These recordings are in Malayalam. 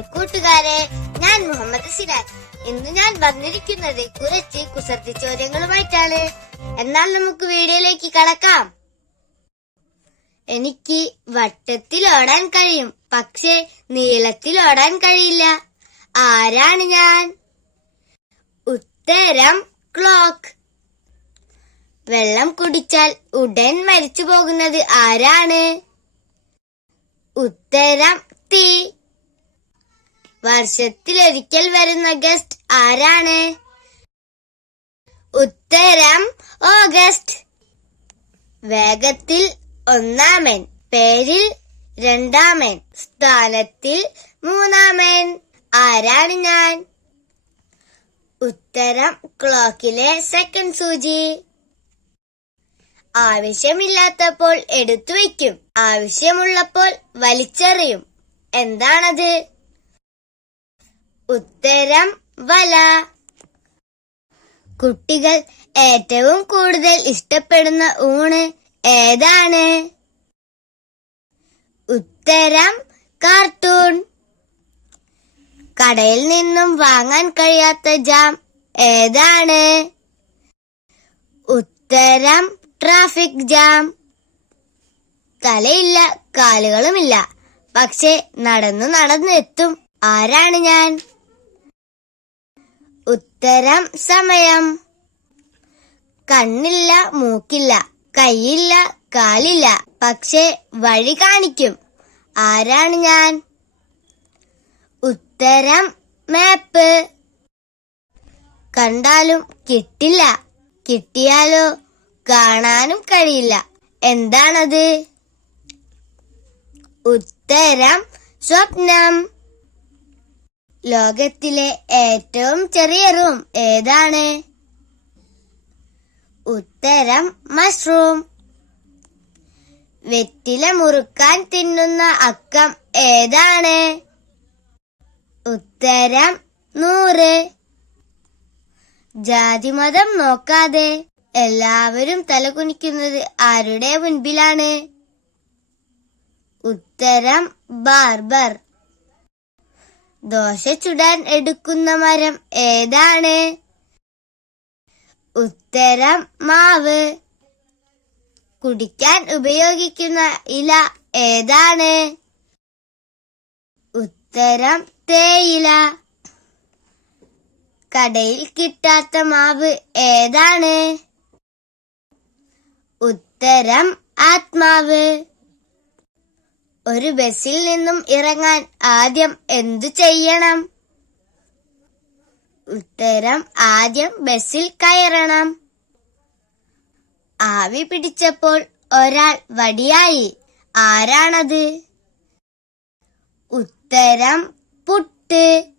കൂട്ടുകാരെ ഞാൻ മുഹമ്മദ് സിരാജ്. ഇന്ന് ഞാൻ വന്നിരിക്കുന്നത് കുറച്ച് കുസൃതി ചോദ്യങ്ങളുമായിട്ടാണ് എന്നാൽ നമുക്ക് വീഡിയോയിലേക്ക് കടക്കാം. എനിക്ക് വട്ടത്തിൽ ഓടാൻ കഴിയും പക്ഷേ നീളത്തിൽ ഓടാൻ കഴിയില്ല. ആരാണ് ഞാൻ? ഉത്തരം ക്ലോക്ക്. വെള്ളം കുടിച്ചാൽ ഉടൻ മരിച്ചു പോകുന്നത് ആരാണ്? ഉത്തരം തീ. വർഷത്തിലൊരിക്കൽ വരുന്ന ഗസ്റ്റ് ആരാണ്? ഉത്തരം ഓഗസ്റ്റ്. വേഗത്തിൽ ഒന്നാമൻ പേരിൽ രണ്ടാമൻ സ്ഥാനത്തിൽ മൂന്നാമൻ. ആരാണ് ഞാൻ? ഉത്തരം ക്ലോക്കിലെ സെക്കൻഡ് സൂചി. ആവശ്യമില്ലാത്തപ്പോൾ എടുത്തു വയ്ക്കും. ആവശ്യമുള്ളപ്പോൾ വലിച്ചെറിയും. എന്താണത്? ഉത്തരം വല. കുട്ടികൾ ഏറ്റവും കൂടുതൽ ഇഷ്ടപ്പെടുന്ന ഊണ് ഏതാണ്? ഉത്തരം കാർട്ടൂൺ. കടയിൽ നിന്നും വാങ്ങാൻ കഴിയാത്ത ജാം ഏതാണ്? ഉത്തരം ട്രാഫിക് ജാം. തലയില്ല കാലുകളുമില്ല. പക്ഷെ നടന്നു നടന്നു എത്തും ആരാണ് ഞാൻ? ഉത്തരം സമയം. കണ്ണില്ല മൂക്കില്ല കൈയില്ല കാലില്ല പക്ഷെ വഴി കാണിക്കും. ആരാണ് ഞാൻ? ഉത്തരം മാപ്പ്. കണ്ടാലും കിട്ടില്ല. കിട്ടിയാലോ? കാണാനും കഴിയില്ല. എന്താണത്? ഉത്തരം സ്വപ്നം. ലോകത്തിലെ ഏറ്റവും ചെറിയ റൂം ഏതാണ്? ഉത്തരം മഷ്റൂം വെറ്റില മുറുക്കാൻ തിന്നുന്ന അക്കം ഏതാണ്? ഉത്തരം നൂറ്. ജാതിമതം നോക്കാതെ എല്ലാവരും തലകുനിക്കുന്നത് ആരുടെ മുൻപിലാണ്? ഉത്തരം ബാർബർ. ദോശ ചുടാൻ എടുക്കുന്ന മരം ഏതാണ്? ഉത്തരം മാവ്. കുടിക്കാൻ ഉപയോഗിക്കുന്ന ഇല ഏതാണ്? ഉത്തരം തേയില. കടയിൽ കിട്ടാത്ത മാവ് ഏതാണ്? ഉത്തരം ആത്മാവ്. ഒരു ബസ്സിൽ നിന്നും ഇറങ്ങാൻ ആദ്യം എന്തു ചെയ്യണം? ഉത്തരം ആദ്യം ബസ്സിൽ കയറണം. ആവി പിടിച്ചപ്പോൾ ഒരാൾ വടിയായി ആരാണത്? ഉത്തരം പുട്ട്.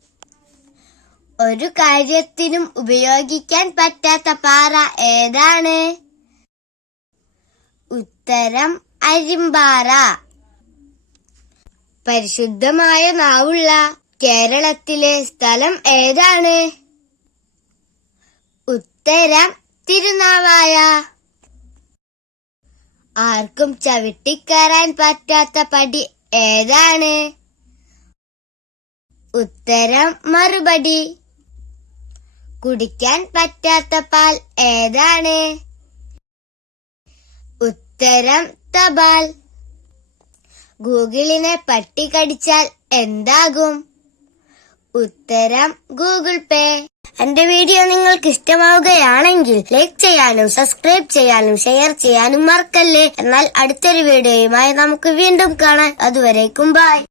ഒരു കാര്യത്തിനും ഉപയോഗിക്കാൻ പറ്റാത്ത പാറ ഏതാണ്? ഉത്തരം അരിമ്പാറ. പരിശുദ്ധമായ നാവുള്ള കേരളത്തിലെ സ്ഥലം ഏതാണ്? ഉത്തരം തിരുനാവായ. ആർക്കും ചവിട്ടിക്കയറാൻ പറ്റാത്ത പടി ഏതാണ്? ഉത്തരം മറുപടി. കുടിക്കാൻ പറ്റാത്ത പാൽ ഏതാണ്? ഉത്തരം തപാൽ. ഗൂഗിളിനെ പട്ടി കടിച്ചാൽ എന്താകും? ഉത്തരം ഗൂഗിൾ പേ. എന്റെ വീഡിയോ നിങ്ങൾക്ക് ഇഷ്ടമാവുകയാണെങ്കിൽ ലൈക്ക് ചെയ്യാനും സബ്സ്ക്രൈബ് ചെയ്യാനും ഷെയർ ചെയ്യാനും മറക്കല്ലേ. എന്നാൽ അടുത്തൊരു വീഡിയോയുമായി നമുക്ക് വീണ്ടും കാണാം. അതുവരേക്കും ബൈ.